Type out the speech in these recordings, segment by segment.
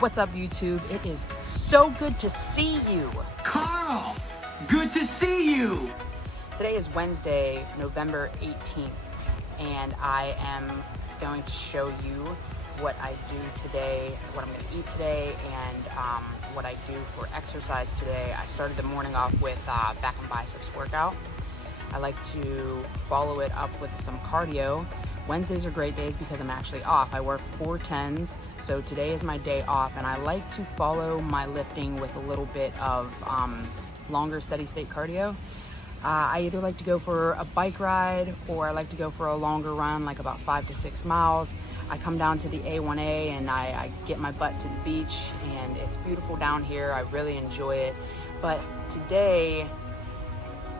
What's up, YouTube? It is so good to see you. Carl, good to see you. Today is Wednesday, November 18th, and I am going to show you what I do today, what I'm going to eat today, and what I do for exercise today. I started the morning off with back and biceps workout. I like to follow it up with some cardio. Wednesdays are great days because I'm actually off. I work 4/10s, so today is my day off, and I like to follow my lifting with a little bit of longer steady state cardio. I either like to go for a bike ride or I like to go for a longer run, like about 5 to 6 miles. I come down to the A1A and I get my butt to the beach, and it's beautiful down here. I really enjoy it. But today,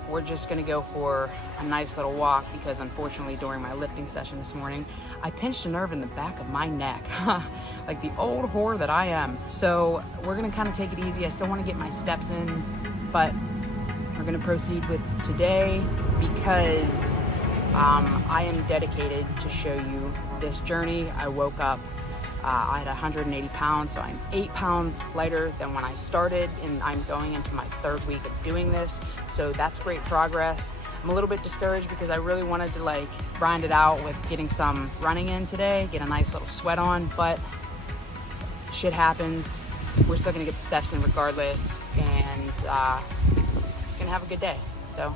we're just gonna go for a nice little walk because unfortunately during my lifting session this morning, I pinched a nerve in the back of my neck, like the old whore that I am. So we're gonna kind of take it easy. I still wanna get my steps in, but we're gonna proceed with today because I am dedicated to show you this journey. I woke up, I had 180 pounds, so I'm 8 pounds lighter than when I started, and I'm going into my 3rd week of doing this, so that's great progress. I'm a little bit discouraged because I really wanted to like grind it out with getting some running in today, get a nice little sweat on, but shit happens. We're still gonna get the steps in regardless, and gonna have a good day, so.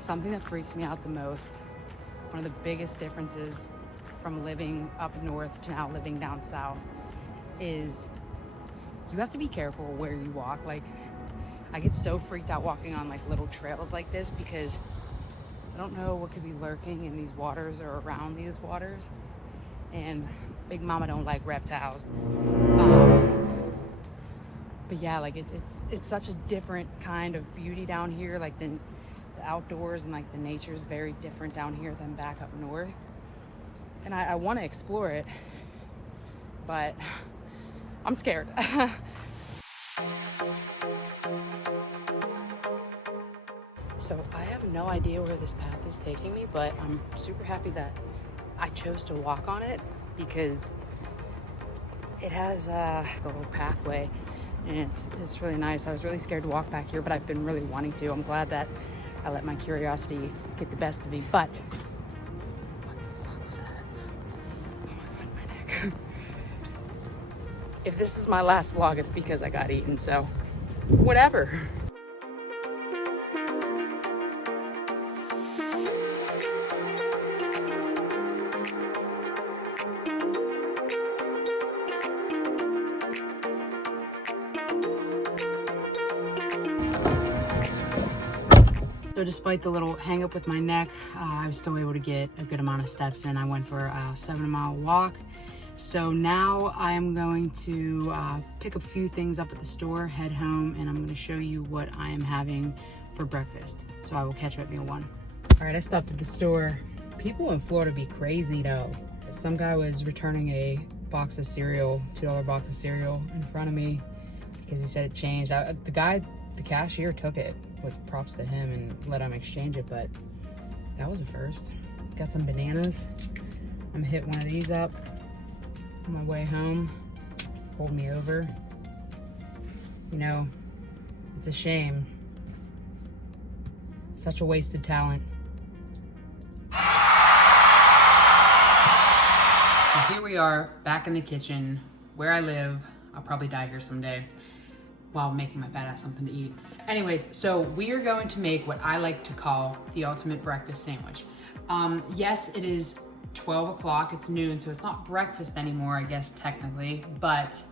Something that freaks me out the most, one of the biggest differences from living up north to now living down south, is you have to be careful where you walk. Like, I get so freaked out walking on like little trails like this because I don't know what could be lurking in these waters or around these waters, and Big Mama don't like reptiles. But yeah, like it's such a different kind of beauty down here, like the outdoors and like the nature is very different down here than back up north, and I want to explore it, but I'm scared. So I have no idea where this path is taking me, but I'm super happy that I chose to walk on it because it has a little pathway, and it's really nice. I was really scared to walk back here, but I've been really wanting to. I'm glad that I let my curiosity get the best of me, but what the fuck was that? Oh my God, my neck. If this is my last vlog, it's because I got eaten, so whatever. So despite the little hang up with my neck, I was still able to get a good amount of steps in. I went for a 7-mile walk. So now I am going to pick up a few things up at the store, head home, and I'm going to show you what I am having for breakfast. So I will catch you at meal 1. All right, I stopped at the store. People in Florida be crazy though. Some guy was returning a box of cereal, $2 box of cereal in front of me because he said it changed. The cashier took it, with props to him, and let him exchange it, but that was a first. Got some bananas. I'm gonna hit one of these up on my way home. Hold me over. You know, it's a shame. Such a wasted talent. So here we are, back in the kitchen, where I live. I'll probably die here someday while making my badass something to eat. Anyways, so we are going to make what I like to call the ultimate breakfast sandwich. Yes, it is 12 o'clock, it's noon, so it's not breakfast anymore, I guess, technically, but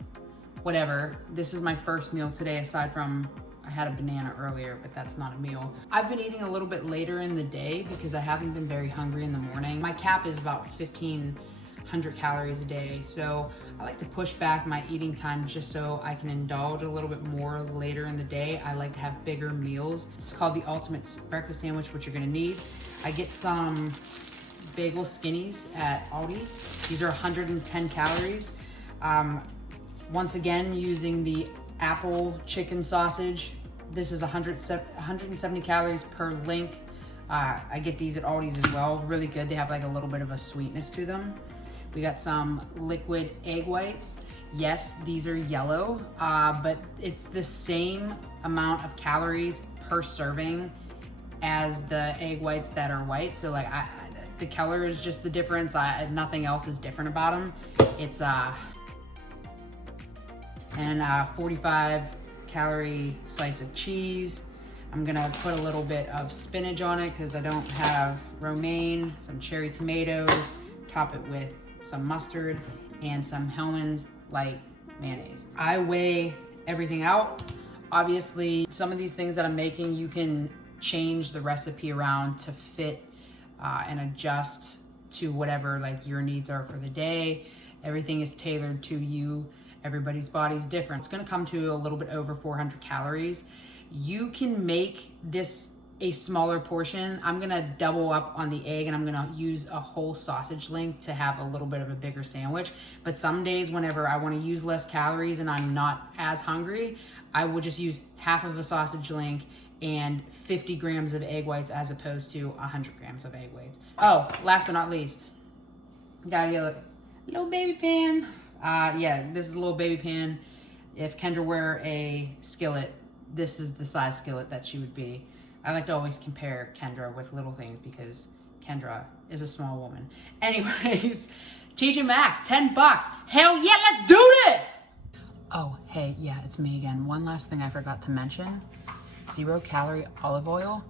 whatever. This is my first meal today, aside from I had a banana earlier, but that's not a meal. I've been eating a little bit later in the day because I haven't been very hungry in the morning. My cap is about 1,500 calories a day, so I like to push back my eating time just so I can indulge a little bit more later in the day. I like to have bigger meals. This is called the ultimate breakfast sandwich, which you're gonna need. I get some bagel skinnies at Aldi. These are 110 calories. Once again, using the apple chicken sausage. This is 170 calories per link. I get these at Aldi's as well. Really good. They have like a little bit of a sweetness to them. We got some liquid egg whites. Yes, these are yellow, but it's the same amount of calories per serving as the egg whites that are white. So like the color is just the difference. Nothing else is different about them. It's and 45 calorie slice of cheese. I'm gonna put a little bit of spinach on it because I don't have romaine, some cherry tomatoes, top it with some mustard and some Hellmann's light mayonnaise. I weigh everything out. Obviously, some of these things that I'm making, you can change the recipe around to fit and adjust to whatever like your needs are for the day. Everything is tailored to you. Everybody's body's different. It's gonna come to a little bit over 400 calories. You can make this a smaller portion. I'm gonna double up on the egg and I'm gonna use a whole sausage link to have a little bit of a bigger sandwich. But some days whenever I wanna use less calories and I'm not as hungry, I will just use half of a sausage link and 50 grams of egg whites as opposed to 100 grams of egg whites. Oh, last but not least, gotta get a little baby pan. Yeah, this is a little baby pan. If Kendra were a skillet, this is the size skillet that she would be. I like to always compare Kendra with little things because Kendra is a small woman. Anyways, TJ Maxx, 10 bucks. Hell yeah, let's do this! Oh, hey, yeah, it's me again. One last thing I forgot to mention. 0 calorie olive oil.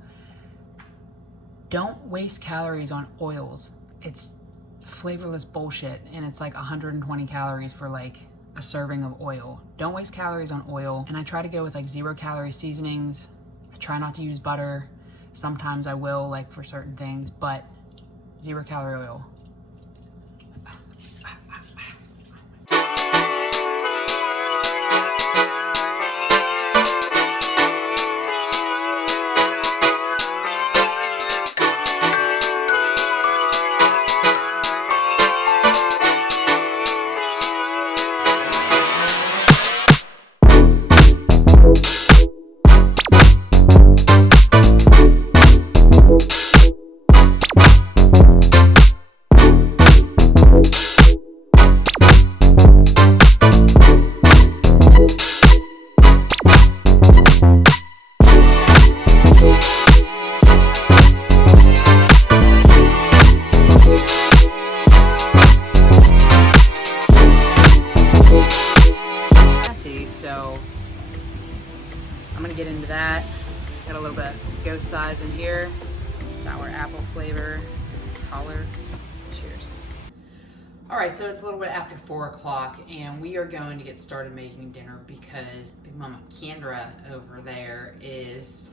Don't waste calories on oils. It's flavorless bullshit, and it's like 120 calories for like a serving of oil. Don't waste calories on oil. And I try to go with like 0 calorie seasonings. I try not to use butter. Sometimes I will, like for certain things, but 0 calorie oil. So I'm gonna get into that. Got a little bit of ghost size in here, sour apple flavor, color. Cheers. All right, so it's a little bit after 4 o'clock and we are going to get started making dinner because Big Mama Kendra over there is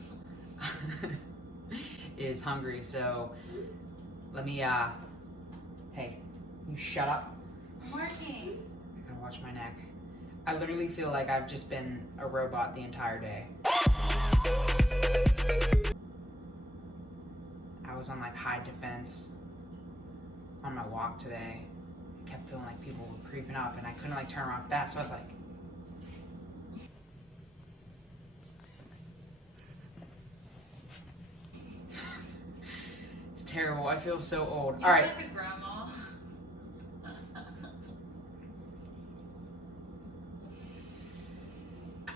is hungry. So let me hey, you shut up. I'm working. I gotta watch my neck. I literally feel like I've just been a robot the entire day. I was on like high defense on my walk today. I kept feeling like people were creeping up and I couldn't like turn around fast, so I was like, it's terrible. I feel so old. You're all right. like a grandma.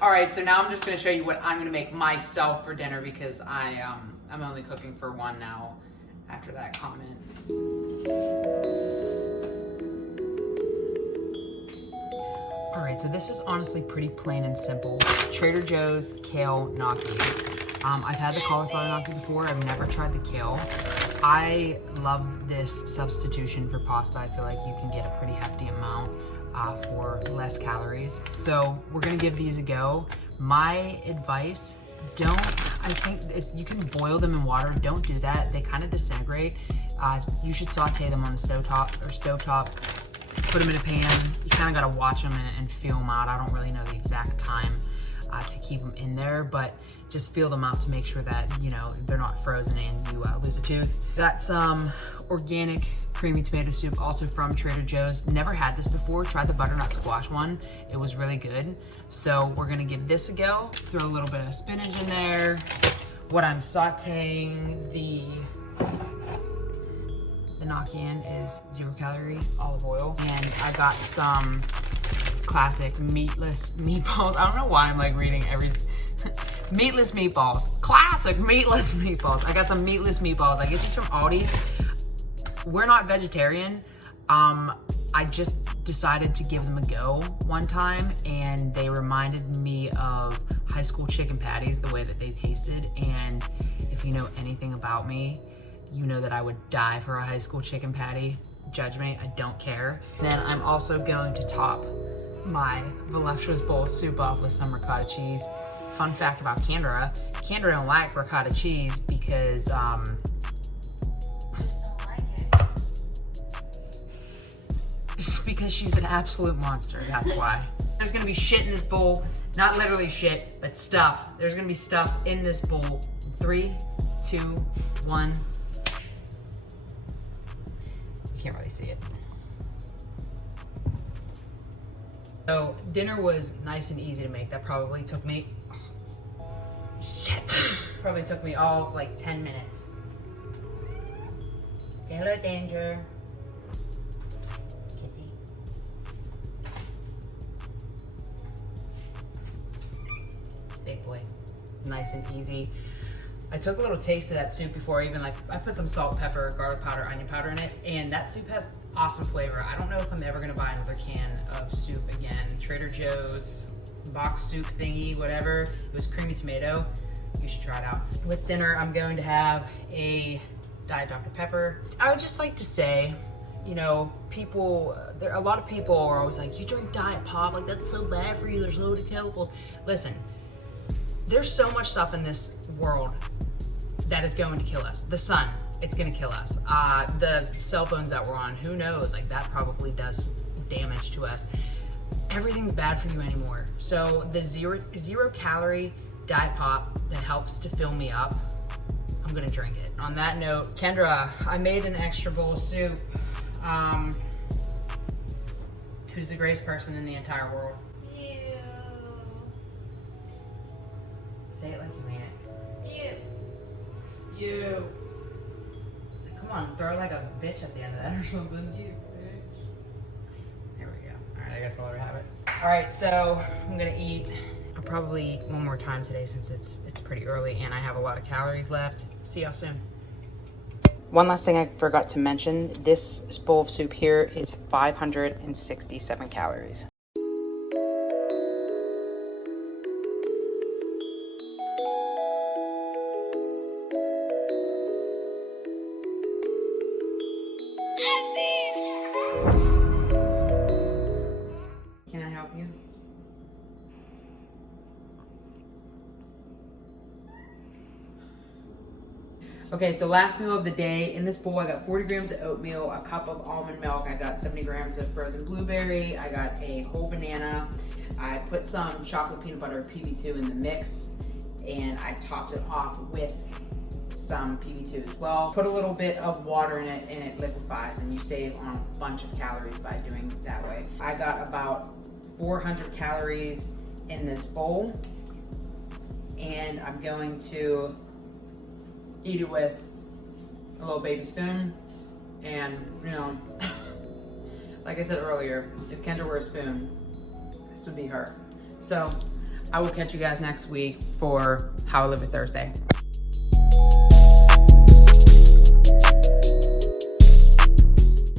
All right, so now I'm just gonna show you what I'm gonna make myself for dinner because I'm only cooking for one now after that comment. All right, so this is honestly pretty plain and simple. Trader Joe's kale gnocchi. I've had the cauliflower gnocchi before. I've never tried the kale. I love this substitution for pasta. I feel like you can get a pretty hefty amount for less calories. So we're gonna give these a go. My advice, you can boil them in water. Don't do that. They kind of disintegrate. You should saute them on the stovetop. Put them in a pan. You kind of gotta watch them and feel them out. I don't really know the exact time to keep them in there, but just feel them out to make sure that, you know, they're not frozen and you lose a tooth. Got some organic creamy tomato soup, also from Trader Joe's. Never had this before. Tried the butternut squash one. It was really good. So we're gonna give this a go. Throw a little bit of spinach in there. What I'm sauteing the gnocchi in is 0 calorie olive oil. And I got some classic meatless meatballs. I don't know why I'm like reading meatless meatballs. Classic meatless meatballs. I got some meatless meatballs. I get these from Aldi. We're not vegetarian. I just decided to give them a go one time, and they reminded me of high school chicken patties, the way that they tasted. And if you know anything about me, you know that I would die for a high school chicken patty. Judge me, I don't care. Then I'm also going to top my voluptuous bowl of soup off with some ricotta cheese. Fun fact about Kendra don't like ricotta cheese because she's an absolute monster, that's why. There's gonna be shit in this bowl, not literally shit, but stuff. There's gonna be stuff in this bowl. 3, 2, 1. You can't really see it. So dinner was nice and easy to make. That probably took me, probably took me all of like 10 minutes. Say hello, Danger. Kitty. Big boy. Nice and easy. I took a little taste of that soup before I put some salt, pepper, garlic powder, onion powder in it, and that soup has awesome flavor. I don't know if I'm ever gonna buy another can of soup again. Trader Joe's box soup thingy, whatever. It was creamy tomato. You should try it out. With dinner, I'm going to have a Diet Dr. Pepper. I would just like to say, you know, a lot of people are always like, you drink Diet Pop, like that's so bad for you, there's loaded chemicals. Listen, there's so much stuff in this world that is going to kill us. The sun, it's gonna kill us. The cell phones that we're on, who knows, like that probably does damage to us. Everything's bad for you anymore. So the zero calorie Diet Pop that helps to fill me up, I'm gonna drink it. On that note, Kendra, I made an extra bowl of soup. Who's the greatest person in the entire world? You. Say it like you mean it. You. Come on, throw like a bitch at the end of that or something. You bitch. There we go. Alright, I guess I'll let her have it. Alright, so I'm gonna eat. I'll probably eat one more time today since it's pretty early and I have a lot of calories left. See y'all soon. One last thing I forgot to mention, this bowl of soup here is 567 calories. Can I help you? Okay, so last meal of the day. In this bowl, I got 40 grams of oatmeal, a cup of almond milk, I got 70 grams of frozen blueberry, I got a whole banana, I put some chocolate peanut butter PB2 in the mix, and I topped it off with some PB2 as well. Put a little bit of water in it and it liquefies, and you save on a bunch of calories by doing it that way. I got about 400 calories in this bowl, and I'm going to eat it with a little baby spoon. And you know, like I said earlier, if Kendra were a spoon, this would be her. So I will catch you guys next week for How I Live It Thursday.